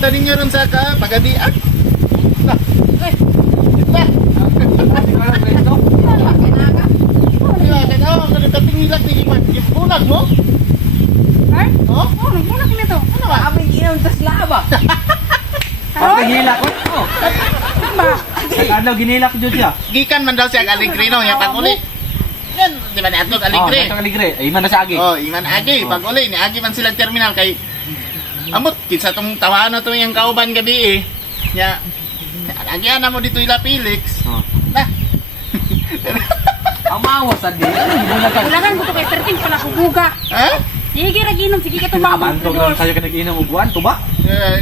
kita ninyo ron sa pagadian. Nah. Eh, Nah. Ya, kenapa ang katingilak ni Iman? Bulag mo? ay? Oh? Oh, nagmulak nito. Ano ba? Kami inom tas laba. Ano? Gilak ko. Oh. Ano ba? Nag-adlaw ginilak jud siya. Gikan man daw siya Aligrino yang pag-uli. Yan, di ba ni Atlog Oh, Aligre? ito Aligre. Ay man na sa agi. Oh, Iman Agi, pag-uli ni Agi man sila terminal kay amot kinsa tong tawaan na to yung kauban gabi eh. Ya. Agi ana mo dito ila Felix. Oh. Nah. Ang mawas sa di. Gibulag ka. Bulagan ko to kay 13 pala kubuga. Ha? Sige ra ginom, sige ka tumabog. Abantog lang kayo ka nag-inom og buwan, tuba.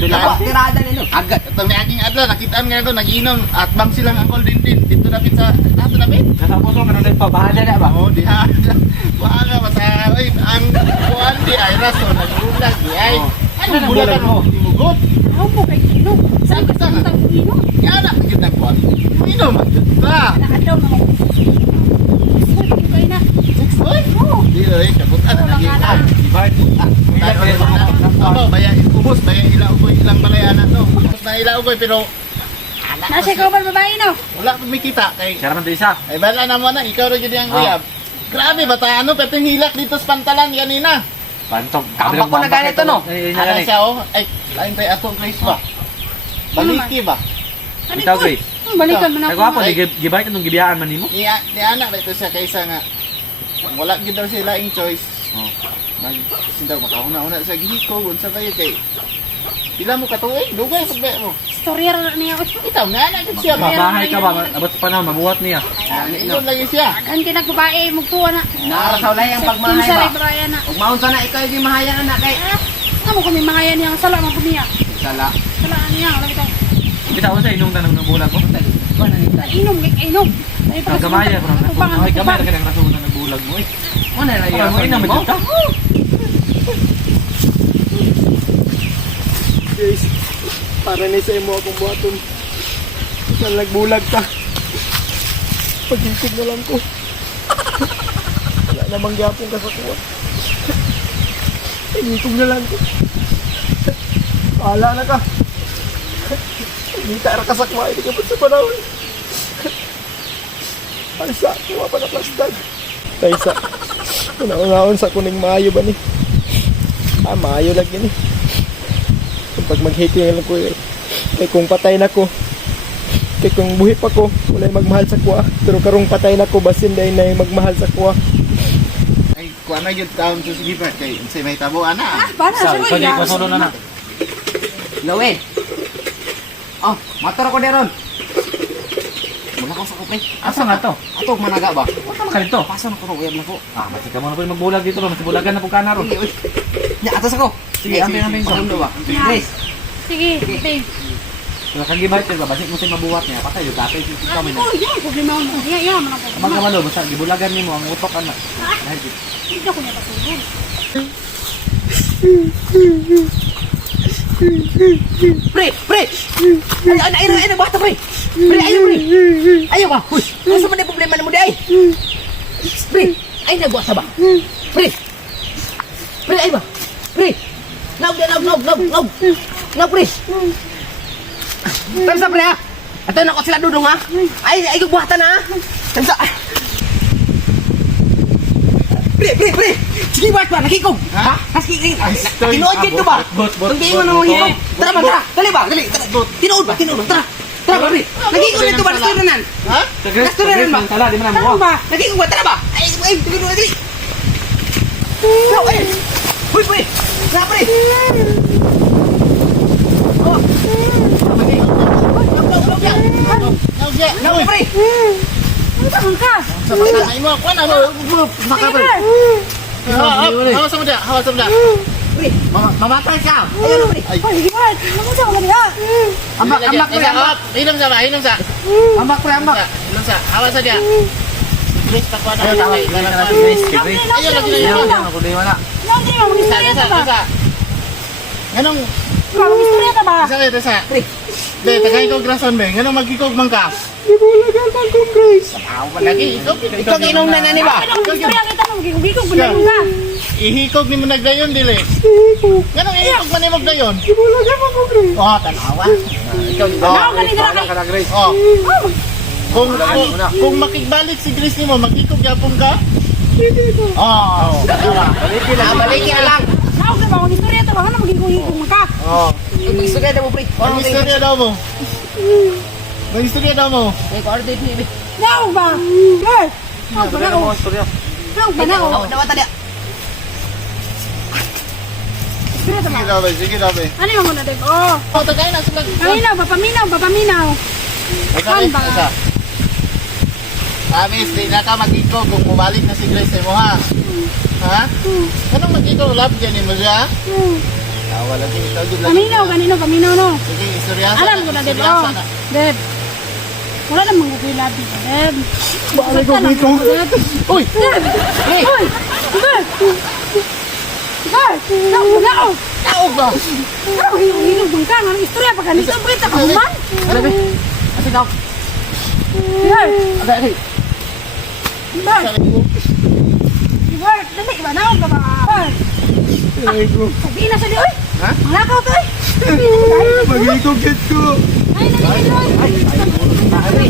Laba, tirada nilo. Agad itong niaging adlaw nakitaan nga ito nag-inom at bang silang angkol din dito dapit sa nato dapit. Nasa puso ka rin pa bahala na ba? Oh, diha. Wala ka mata. Ay, ang kuan di ay rason nagbulag di ay. Ano Ano bulag bulag mo? Timugot. Ako po kay inom. Saan ka sa tang inom? Yana na gyud nagkuan. Inom man jud ta. Nakadaw na mo. Kay na. Six boy. Oh, di ay kabutan na lagi. Divide. Ako baya ubos baya ila ugoy ilang balayana to. Ubos na ila ugoy pero Nasa ikaw ba babae no? wala pa may kita kay Siya naman to isa. ay bala na mo na ikaw ra gyud ang uyab. Grabe bata ano pati hilak dito sa pantalan kanina. Bantog. Tambak ko na ganito, no? Ano siya oh? Ay, lain tayo atong Grace ba? Baliki ba? Bitaw Grace. Balikan mo na Nagawa po, Ay. gibay itong gibiyaan man nimo. Ni anak dito siya kaysa nga wala gid daw sila in choice. Oh. Mag sindaw makauna-una sa gihiko unsa ba kay pila mo katuig dugay sa be mo. Storya ra niya. Ikaw na anak gid siya ba? Mabahay ka ba? Abot pa na, mabuhat niya. Iyon lagi siya. Kan kinagbabae mugtuwa na. Narasaw lang yung pagmahay Kinsa ba? ray babae na. Ug maunsa na ikaw yung mahayan na kay. Amo kami mahayan niya ang sala man ko niya. Sala. Sala niya, labi to. Bitaw sa inong tanong ng bulag ko. Inom kay inom. Ay Ang gamaya ko nang rason. Ay gamaya ka nang rason na nagbulag mo eh. Ano na Para mo inang mo? medyo ka. Guys, para ni sa imo akong buhaton. Saan nagbulag ka? Paghisig na lang ko. Wala namang gyapon ka sa kuwa. Inikog na lang ko. Pahala na ka. Hindi ka ka sa kuwa. Hindi ka pa sa panahon. Alsa, kuha pa na plastag. Kaysa, una-unaon sa kuning maayo ba ni? Maayo lang yun eh. Pag mag-hating lang ko eh. Kaya kung patay na ko, kaya kung buhi pa ko, wala magmahal sa kuwa. Pero karong patay na ko, basin dahil na magmahal sa kuwa. Ay kuan na gyud taon sa sige pa kay unsay may tabo ana. Bana Sa siya. pagi ko solo na na. Lawin. Oh, motor ko deron. Mula ko sa kupre. Asa nga to? Ato managa ba? Asa ka dito? Pasan ako ng uyab na ko. Ah, basta ka mo na po magbulag dito, mas bulagan na po ka na ron. Uy. Nya atas ako. Sige, amping so. ba? Grace. Sige, sige. Kung kagibay tayo, basta mo tayo mabuhat niya, patay yung dati yung kami na. Oh, yan problema mo. Yan man ako. Kapag kamalo, basta gibulagan nimo ang utok anak. Dahil Hindi ko niya patulog. Pre, pre. Ay, bata pre. Pre, ayo pre. Ayo ba? Huy. Asa man yung problema mo di ay? Pre, ay nagbuhat sa ba? Pre. Pre, ay ba? Pre. Naug, pre. Tansa pre ha. Ato na ko sila dudong ha. Ay buhatan ha. Tansa. Pre. Sige ba? Nakikog. Ha? Nakikog. Tinood dito ba? Hindi mo nang hikog. Tara ba? Dali ba? Dali. Tinood ba? Tara. Tara ba, pre? Nakikog dito ba? Restaurantan. Ha? Restaurantan ba? Tala, di mo na Ano mo. ba? Nakikog ba? Tara ba? Ay, dali. No, ay. Huy, pre. Nga, pre. Oh. Nawya. No, pre. Ano ka? Sa panay mo kuan ano? Sige. Hawa sama dia, hawa sama dia. Pre, mamatay ka. Ayun, pre. Ay. Oh, sige ba? Ano sa mga niya? Ambak, pre. Inom sa ba? Inom sa. Ambak, pre. Inom sa. Hawa sa dia. Grace pa kuan. Ayo, tama. Ayo lagi lagi. Ayo, ako di wala. Hindi mo mag-istorya Sa ta ba? sa. Ganong Mag-istorya ta ba? sa. Be, tagay ko grason be. Ganong magkikog man ka. Nagulagan man kong Grace. Aw lagi ikaw. Ikaw ginom na ni ba? Mag-istorya kita mo. Gigong-gigong. Bunay mo ka. ihikog ni mo nagdayon dili. Ganong ihikog man ni mo dayon? Ibulagan mo ko, Gray. Oh, tanawa. Ikaw di ba? Ano ka nila Bahala ka na, Grace. Oh. Kung makigbalik si Grace nimo, maghikog yapon ka? Oh. Balikin na lang. Naog na ba akong istorya ito? Baka na maging kung maka. Oh. Mag-istorya na mo, pre. Ang istorya daw mo. Ang istorya daw mo. Eh, kung ano dito, pre. Naog ba? Hey! Naog ba naog? Naog ba naog? Nawata niya. Istorya ito ba? Sige daw, be. Sige daw, be. Ano yung muna din? Oh! Oh, tagay na sila. Paminaw ba? Paminaw. Asa, Saan ba? asa. Amis, di na ka mag-ikog kung mabalik na si Grace mo, ha? Ha? Anong mag-ikog? Love dyan mo siya? Wala din ikaw dyan. Paminaw, ganino, paminaw no. Sige, istoryasa. Alam ko na, Deb. Istoryasa Oh, na. Deb. Wala namang gupilabi ka, Deb. Baalay ko, Saktan Biko. ako, Deb. Uy! Deb! Uy! Deb! Deb! Naog! Taog ba? Pero hinog bang ka? Anong istorya pa ganito? Brita ka human? Ano, pre? Asin daw. Deb! Agay. Deb! Deb! Dali ba? Naog ka ba? Ay, ko. Sabi na sa di, oy! Ha? Malakaw to, oy! Mag-ikog jet ko. Ay, nalilin, oy! Ay,